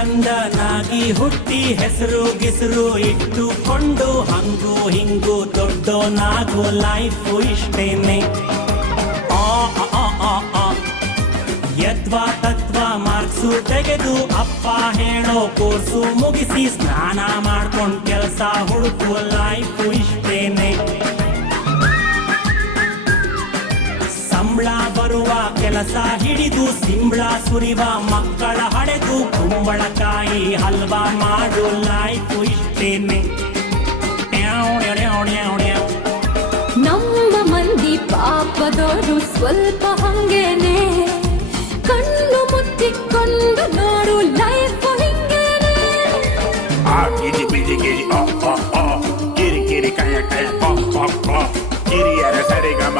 ಗಂಡನಾಗಿ ಹುಟ್ಟಿ ಹೆಸರು ಗಿಸರು ಇಟ್ಟುಕೊಂಡು ಹಂಗು ಹಿಂಗು ದೊಡ್ಡೋನಾಗೋ ಲೈಫು ಇಷ್ಟೇನೆ. ಯದ್ವಾ ತತ್ವ ಮಾರ್ಕ್ಸು ತೆಗೆದು ಅಪ್ಪ ಹೇಳೋ ಕೋರ್ಸು ಮುಗಿಸಿ ಸ್ನಾನ ಮಾಡ್ಕೊಂಡ್ ಕೆಲಸ ಹುಡುಕುವ ಲೈಫು ಇಷ್ಟೇನೆ. ಸಂಬಳ ಬರುವ ಕೆಲಸ ಹಿಡಿದು ಸಿಂಬಳ ಸುರಿವ ಮಕ್ಕಳ ಹಡೆದು ಕುಂಬಳಕಾಯಿ ಹಲ್ವಾ ಮಾಡು ಲೈಫು ಇಷ್ಟೇನೆ. ನಮ್ಮ ಮಂದಿ ಪಾಪದವರು ಸ್ವಲ್ಪ ಹಂಗೇನೆ, ಕಣ್ಣು ಮುಚ್ಚಿಕೊಂಡು ನೋಡು ಲೈಫು ಹಿಂಗೇನೆ. ಗಿರಿ ಬಿರಿ ಗಿರಿ ಗಿರಿ ಗಿರಿ ಕಯ ಕಯ ಕಿರಿಯರ ಸರಿಗಮ